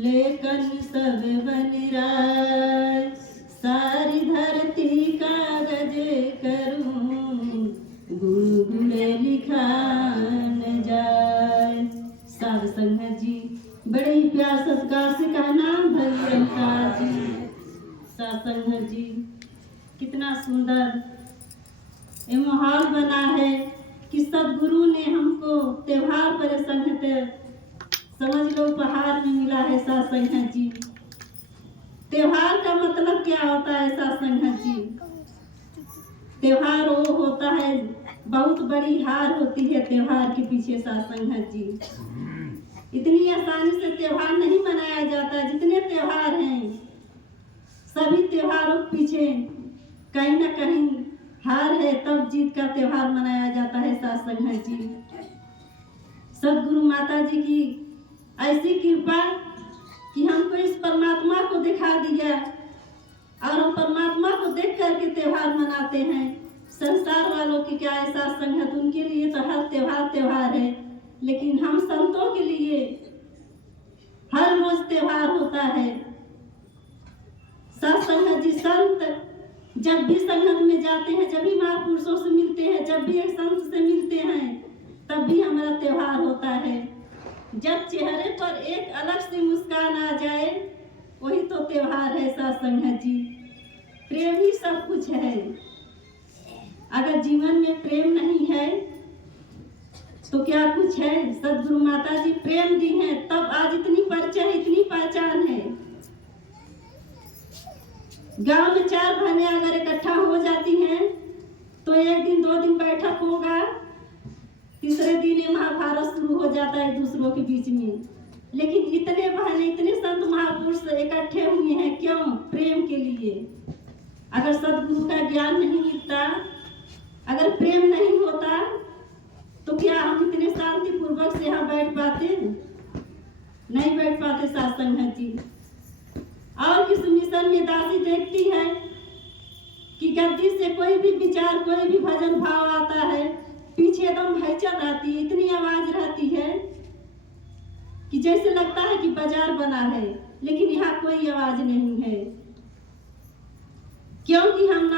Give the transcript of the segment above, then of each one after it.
लेकिन सब बन राज, सारी धरती कागज करूं, गुलगुले लिखा न जाए। साध संगत जी बड़े ही प्यार सत्कार से कहना भगवंता जी। साध संगत जी कितना सुंदर ये माहौल बना है कि सदगुरु ने हमको त्योहार पर संगत समझ लो उपहार में मिला है। साध संगत जी त्योहार का मतलब क्या होता है? साध संगत जी त्योहार वो होता है, बहुत बड़ी हार होती है त्योहार के पीछे। साध संगत जी इतनी आसानी से त्योहार नहीं मनाया जाता। जितने त्योहार हैं सभी त्योहारों के पीछे कहीं ना कहीं हार है, तब जीत का त्योहार मनाया जाता है। साध संगत जी सदगुरु माता जी की ऐसी कृपा कि हमको इस परमात्मा को दिखा दिया और हम परमात्मा को देख करके त्योहार मनाते हैं। संसार वालों की क्या है साध संगत, उनके लिए तो हर त्योहार त्योहार है, लेकिन हम संतों के लिए हर रोज त्योहार होता है। साध संगत जी संत जब भी संगत में जाते हैं, जब भी महापुरुषों से मिलते हैं, जब भी एक संत से मिलते हैं, तब भी हमारा त्योहार होता है। जब चेहरे पर एक अलग सी मुस्कान आ जाए वही तो त्योहार है। साध संगत जी प्रेम ही सब कुछ है। अगर जीवन में प्रेम नहीं है तो क्या कुछ है? सदगुरु माता जी प्रेम दी हैं, तब आज इतनी परिचय, इतनी पहचान है। गांव में 4 बहनें अगर इकट्ठा हो जाती हैं तो एक दिन 2 दिन बैठक होगा, तीसरे दिन ये महाभारत शुरू हो जाता है दूसरों के बीच में। लेकिन इतने बहनें, इतने संत महापुरुष इकट्ठे हुए हैं, क्यों? प्रेम के लिए। अगर सदगुरु का ज्ञान नहीं मिलता, अगर प्रेम नहीं होता, तो क्या हम इतने शांति पूर्वक से यहाँ बैठ पाते? नहीं बैठ पाते। साध संगत जी और किस मिशन में दासी देखती है कि गद्दी से कोई भी विचार, कोई भी भजन भाव आता है, पीछे एकदम हलचल रहती है, इतनी आवाज रहती है कि जैसे लगता है कि बाजार बना है, लेकिन यहाँ कोई आवाज नहीं है। क्योंकि हम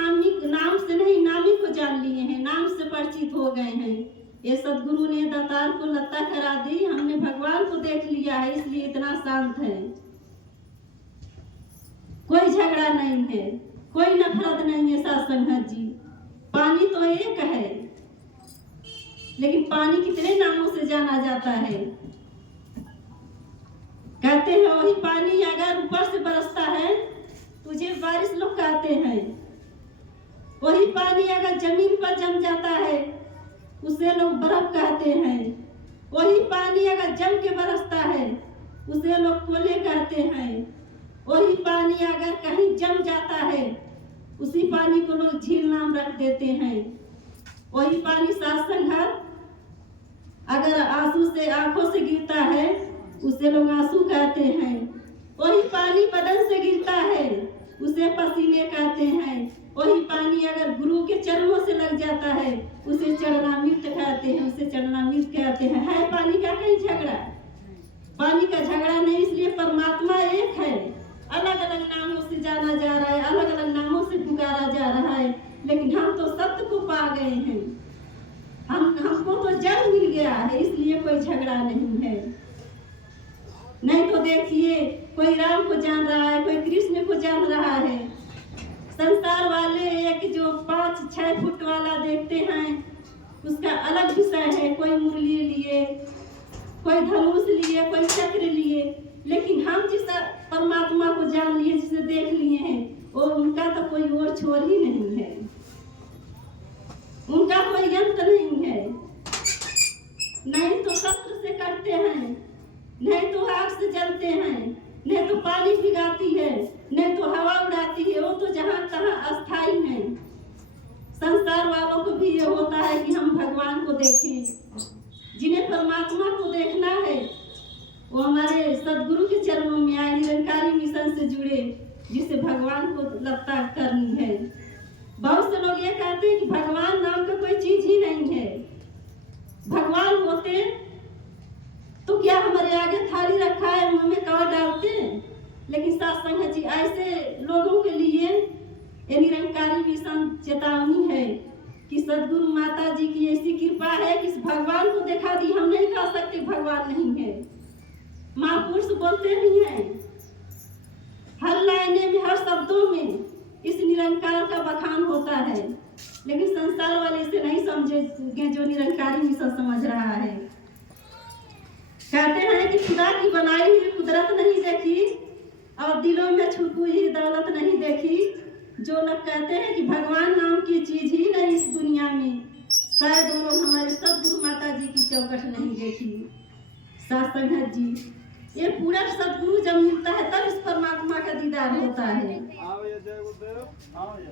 नाम से नहीं, नामी को जान लिए हैं, नाम से परिचित हो गए हैं। ये सदगुरु ने दातार को लत्ता करा दी, हमने भगवान को देख लिया है, इसलिए इतना शांत है। कोई झगड़ा नहीं है, कोई नफरत नहीं है। साध संगत जी पानी तो एक है, लेकिन पानी कितने नामों से जाना जाता है। कहते हैं वही पानी अगर ऊपर से बरसता है तुझे बारिश लोग कहते हैं। वही पानी अगर जमीन पर जम जाता है उसे लोग बर्फ कहते हैं। वही पानी अगर जम के बरसता है उसे लोग कोले कहते हैं। वही पानी अगर कहीं जम जाता है उसी पानी को लोग झील नाम रख देते हैं। वही पानी साध संगत अगर आंसू से आंखों से गिरता है उसे लोग आंसू कहते हैं। वही पानी बदन से गिरता है उसे पसीने कहते हैं। वही पानी अगर गुरु के चरणों से लग जाता है उसे चरणामृत कहते हैं, उसे चरणामृत कहते हैं। है पानी का कहीं झगड़ा? पानी का झगड़ा नहीं, इसलिए परमात्मा एक है। अलग अलग नामों से जाना जा रहा है, अलग अलग नामों से पुकारा जा रहा है, लेकिन हम तो सत्य को पा गए हैं। हमको तो जड़ मिल गया है, इसलिए कोई झगड़ा नहीं है। नहीं तो देखिए कोई राम को जान रहा है, कोई कृष्ण को जान रहा है। संसार वाले एक जो 5-6 फुट वाला देखते हैं उसका अलग विषय है। कोई मुरली लिए, कोई धनुष लिए, कोई चक्र लिए, लेकिन हम जिस परमात्मा को जान लिए, जिसे देख लिए हैं, वो उनका तो कोई और छोर ही नहीं है, उनका कोई अंत नहीं है। नहीं तो शस्त्र से करते हैं, नहीं तो आग से जलते हैं, नहीं तो पानी भिगाती है, नहीं तो हवा उड़ाती है। वो तो जहाँ तहाँ अस्थाई है। संसार वालों को भी ये होता है कि हम भगवान को देखें। जिन्हें परमात्मा को देखना है वो हमारे सदगुरु के चरणों में आए, निरंकारी मिशन से जुड़े, जिसे भगवान को लत्ता करनी है। बहुत से लोग ये कहते हैं कि भगवान नाम का कोई चीज ही नहीं है। भगवान होते तो क्या हमारे आगे थाली रखा है, मुंह में रुकावट डालते हैं, लेकिन साथ संगत जी ऐसे लोगों के लिए ये निरंकारी मिशन चेतावनी है कि सदगुरु माता जी की ऐसी कृपा है कि भगवान को देखा दी, हम नहीं कह सकते भगवान नहीं है। महापुरुष बोलते नहीं है, हर लाइने में हर शब्दों में इस निरंकार का बखान होता है, लेकिन संसार वाले इसे नहीं समझेंगे जो निरंकारी मिशन समझ रहा है। कहते हैं कि खुदा की बनाई हुई कुदरत नहीं देखी और दिलों में छुपी हुई दौलत नहीं देखी। जो लोग कहते हैं कि भगवान नाम की चीज ही नहीं इस दुनिया में, शायद वो लोग हमारे सदगुरु माता जी की चौकट नहीं देखी। साथ संगत जी, ये पूरा सदगुरु जब मिलता है तब इस परमात्मा का दीदार होता है।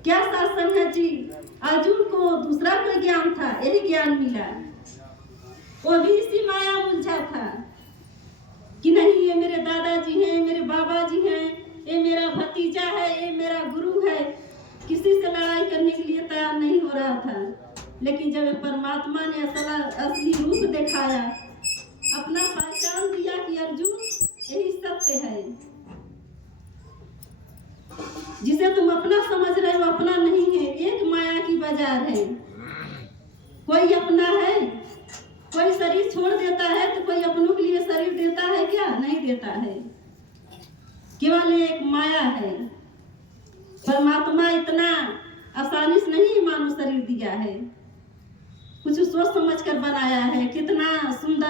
क्या साथ संगत जी, अर्जुन को दूसरा कोई ज्ञान था, यही ज्ञान मिला, वो भी इसी माया उलझा था कि नहीं ये मेरे दादाजी हैं, मेरे बाबा जी हैं, ये मेरा भतीजा है, ये मेरा गुरु है, किसी से लड़ाई करने के लिए तैयार नहीं हो रहा था। लेकिन जब परमात्मा ने असली रूप दिखाया, अपना पहचान दिया कि अर्जुन यही सत्य है, जिसे तुम अपना समझ रहे हो अपना नहीं है, एक माया की बाजार है। कोई अपना है, कोई शरीर छोड़ देता है तो कोई अपनों के लिए शरीर देता है क्या? नहीं देता है, केवल एक माया है। परमात्मा इतना आसानी से नहीं मानव शरीर दिया है, कुछ सोच समझ कर बनाया है। कितना सुंदर